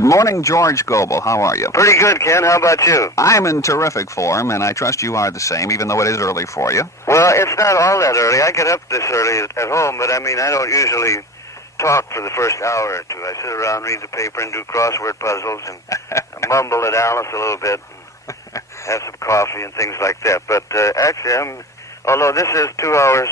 Good morning, George Gobel. How are you? Pretty good, Ken. How about you? I'm in terrific form, and I trust you are the same, even though it is early for you. Well, it's not all that early. I get up this early at home, but I don't usually talk for the first hour or two. I sit around, read the paper, and do crossword puzzles, and mumble at Alice a little bit, and have some coffee and things like that. But actually, although this is 2 hours,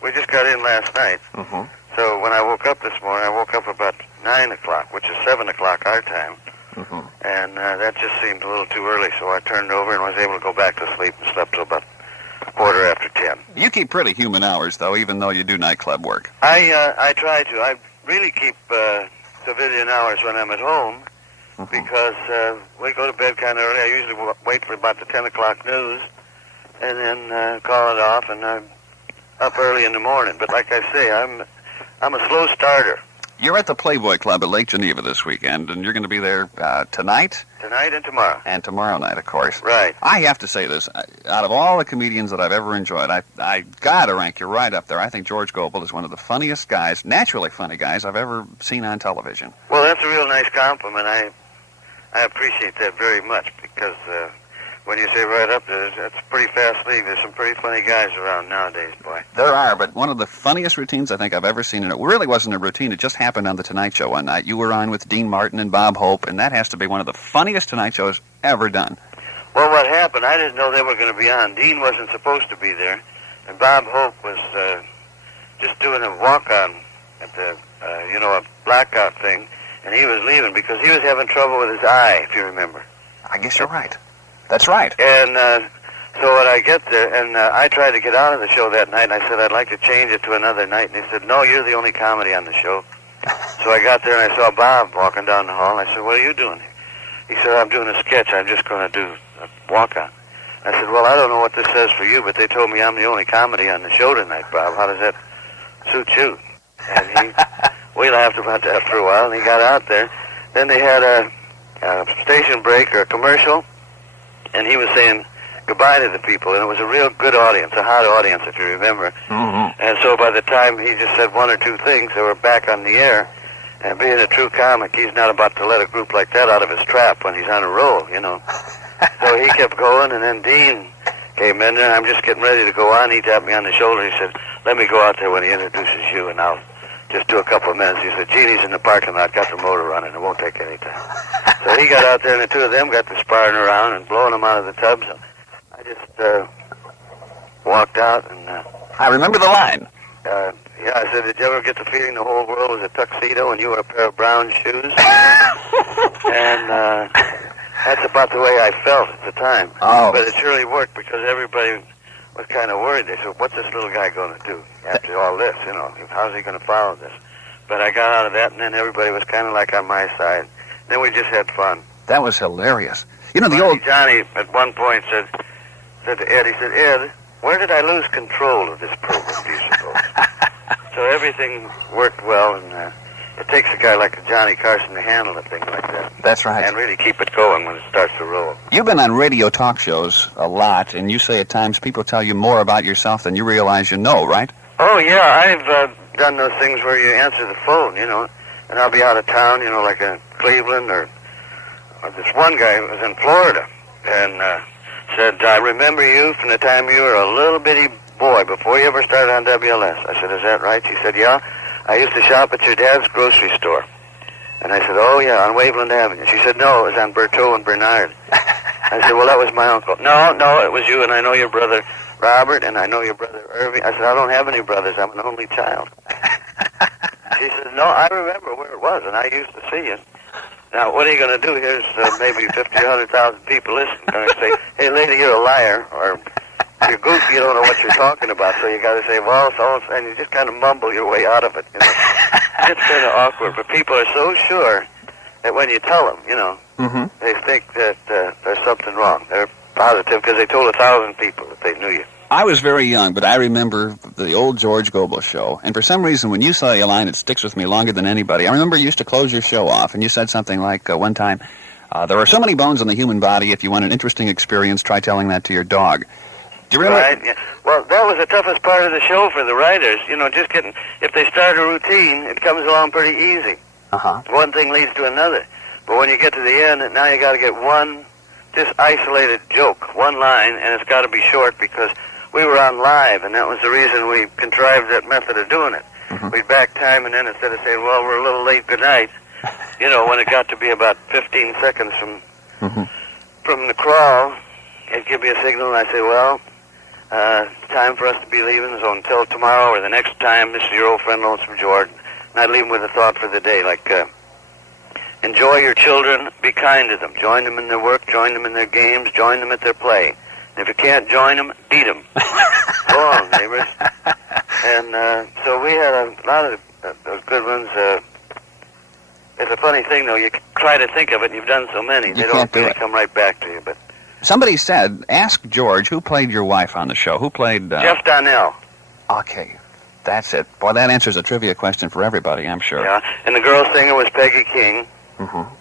we just got in last night. Mm-hmm. So when I woke up this morning, I woke up about 9 o'clock, which is 7 o'clock our time. Mm-hmm. And that just seemed a little too early, so I turned over and was able to go back to sleep and slept till about 10:15. You keep pretty human hours, though, even though you do nightclub work. I try to. I really keep civilian hours when I'm at home, because we go to bed kind of early. I usually wait for about the 10 o'clock news and then call it off, and I'm up early in the morning. But like I say, I'm a slow starter. You're at the Playboy Club at Lake Geneva this weekend, and you're going to be there tonight? Tonight and tomorrow. And tomorrow night, of course. Right. I have to say this. Out of all the comedians that I've ever enjoyed, I got to rank you right up there. I think George Gobel is one of the funniest guys, naturally funny guys, I've ever seen on television. Well, that's a real nice compliment. I appreciate that very much, because when you say right up there, that's a pretty fast league. There's some pretty funny guys around nowadays, boy. There are, but one of the funniest routines I think I've ever seen, and it really wasn't a routine, it just happened on The Tonight Show one night. You were on with Dean Martin and Bob Hope, and that has to be one of the funniest Tonight Shows ever done. Well, what happened, I didn't know they were going to be on. Dean wasn't supposed to be there, and Bob Hope was just doing a walk-on at the, a blackout thing, and he was leaving because he was having trouble with his eye, if you remember. I guess you're right. That's right. And so when I get there, and I tried to get out of the show that night, and I said I'd like to change it to another night, and he said, no, you're the only comedy on the show. So I got there, and I saw Bob walking down the hall, and I said, what are you doing? He said, I'm doing a sketch. I'm just going to do a walk-on. I said, well, I don't know what this says for you, but they told me I'm the only comedy on the show tonight, Bob. How does that suit you? And we laughed about that for a while, and he got out there. Then they had a station break or a commercial, and he was saying goodbye to the people, and it was a real good audience, a hot audience, if you remember. Mm-hmm. And so by the time he just said one or two things, they were back on the air. And being a true comic, he's not about to let a group like that out of his trap when he's on a roll, you know. So he kept going, and then Dean came in, and I'm just getting ready to go on. He tapped me on the shoulder. He said, let me go out there when he introduces you, and I'll just do a couple of minutes. He said, Jeannie's in the parking lot, got the motor running. It won't take any time. So he got out there, and the two of them got to sparring around and blowing them out of the tubs. I just walked out, and I remember the line. yeah, I said, did you ever get the feeling the whole world was a tuxedo and you were a pair of brown shoes? And that's about the way I felt at the time. Oh. But it surely worked, because everybody was kind of worried. They said, what's this little guy going to do after all this? You know, how's he going to follow this? But I got out of that, and then everybody was kind of like on my side. Then we just had fun. That was hilarious. You know, the old... Johnny, at one point, said to Ed, he said, Ed, where did I lose control of this program, do you suppose? So everything worked well, and it takes a guy like Johnny Carson to handle a thing like that. That's right. And really keep it going when it starts to roll. You've been on radio talk shows a lot, and you say at times people tell you more about yourself than you realize you know, right? Oh, yeah, I've done those things where you answer the phone, you know, and I'll be out of town, you know, like in Cleveland, or this one guy was in Florida, and said, I remember you from the time you were a little bitty boy, before you ever started on WLS. I said, is that right? She said, yeah. I used to shop at your dad's grocery store. And I said, oh, yeah, on Waveland Avenue. She said, no, it was on Berthaud and Bernard. I said, well, that was my uncle. No, it was you, and I know your brother Robert, and I know your brother Irving. I said, I don't have any brothers. I'm an only child. She said, no, I remember where it was, and I used to see you. Now, what are you going to do? Here's maybe 50 or 100,000 people listening. Going to say, hey, lady, you're a liar, or you're goofy, you don't know what you're talking about, so you got to say, well, so, and you just kind of mumble your way out of it, you know. It's kind of awkward, but people are so sure that when you tell them, you know, they think that there's something wrong. They're positive because they told 1,000 people that they knew you. I was very young, but I remember the old George Gobel show, and for some reason, when you say a line, it sticks with me longer than anybody. I remember you used to close your show off, and you said something like, one time, there are so many bones in the human body, if you want an interesting experience, try telling that to your dog. Do you remember? Right, yeah. Well, that was the toughest part of the show for the writers. You know, if they start a routine, it comes along pretty easy. Uh-huh. One thing leads to another. But when you get to the end, now you got to get one, just isolated joke, one line, and it's got to be short because we were on live, and that was the reason we contrived that method of doing it. Mm-hmm. We'd back time, and then instead of saying, well, we're a little late, good night, you know, when it got to be about 15 seconds from the crawl, it'd give me a signal, and I'd say, well, it's time for us to be leaving, so until tomorrow or the next time, this is your old friend Lonesome George. And I'd leave them with a thought for the day, like, enjoy your children, be kind to them, join them in their work, join them in their games, join them at their play. And if you can't join them, beat them. Go on, neighbors. And so we had a lot of good ones. It's a funny thing, though. You try to think of it, and you've done so many. They don't really come right back to you. But somebody said, ask George, who played your wife on the show? Who played... Jeff Donnell. Okay, that's it. Boy, that answers a trivia question for everybody, I'm sure. Yeah, and the girl singer was Peggy King. Mm-hmm.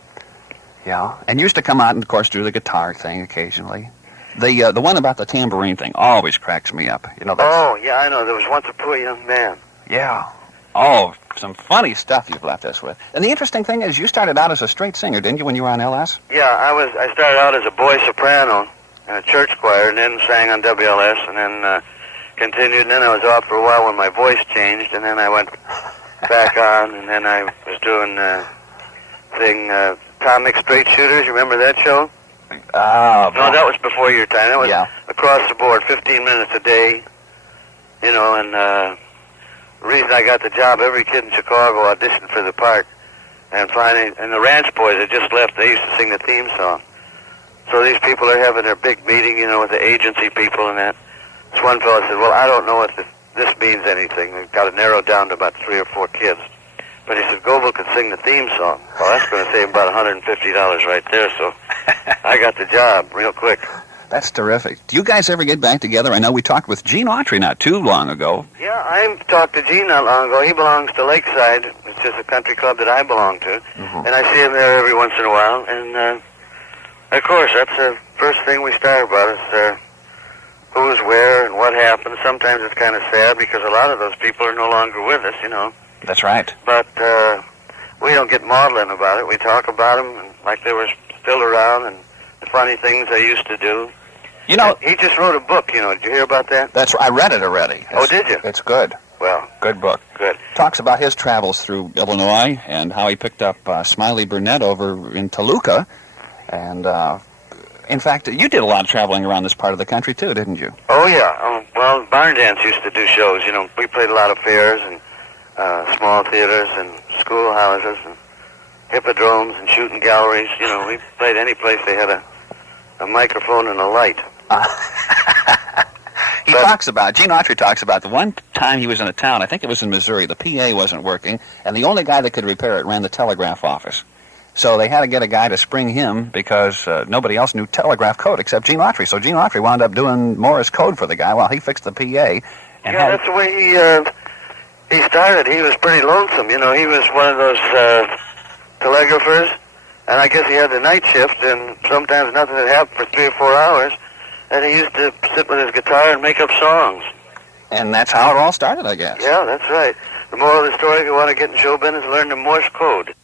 Yeah, and used to come out and, of course, do the guitar thing occasionally. The one about the tambourine thing always cracks me up. You know. Oh, yeah, I know. There was once a poor young man. Yeah. Oh, some funny stuff you've left us with. And the interesting thing is, you started out as a straight singer, didn't you, when you were on LS? Yeah, I started out as a boy soprano in a church choir, and then sang on WLS, and then continued. And then I was off for a while when my voice changed, and then I went back on, and then I was doing Comic Straight Shooters. You remember that show? No, that was before your time. That was across the board, 15 minutes a day, you know, and the reason I got the job, every kid in Chicago auditioned for the part, and finally, and the Ranch Boys had just left, they used to sing the theme song. So these people are having their big meeting, you know, with the agency people and that. This one fellow said, well, I don't know if this means anything. We've got to narrow it down to about 3 or 4 kids. But he said, Gobel could sing the theme song. Well, that's going to save about $150 right there, so I got the job real quick. That's terrific. Do you guys ever get back together? I know we talked with Gene Autry not too long ago. Yeah, I talked to Gene not long ago. He belongs to Lakeside, which is a country club that I belong to. Mm-hmm. And I see him there every once in a while. And, of course, that's the first thing we start about is who's where and what happened. Sometimes it's kind of sad because a lot of those people are no longer with us, you know. That's right. But we don't get maudlin about it. We talk about them like they were still around and the funny things they used to do. You know, he just wrote a book, you know. Did you hear about that? That's I read it already. Oh, did you? It's good. Well, good book. Good. Talks about his travels through Illinois and how he picked up Smiley Burnett over in Toluca. And, in fact, you did a lot of traveling around this part of the country, too, didn't you? Oh, yeah. Well, Barn Dance used to do shows. You know, we played a lot of fairs and small theaters and schoolhouses and hippodromes and shooting galleries. You know, we played any place they had a microphone and a light. Gene Autry talks about the one time he was in a town, I think it was in Missouri, the PA wasn't working, and the only guy that could repair it ran the telegraph office. So they had to get a guy to spring him because nobody else knew telegraph code except Gene Autry. So Gene Autry wound up doing Morse code for the guy while he fixed the PA. And that's the way he started. He was pretty lonesome. You know, he was one of those telegraphers, and I guess he had the night shift, and sometimes nothing had happened for 3 or 4 hours, and he used to sit with his guitar and make up songs. And that's how it all started, I guess. Yeah, that's right. The moral of the story, if you want to get in show business, learn the Morse code.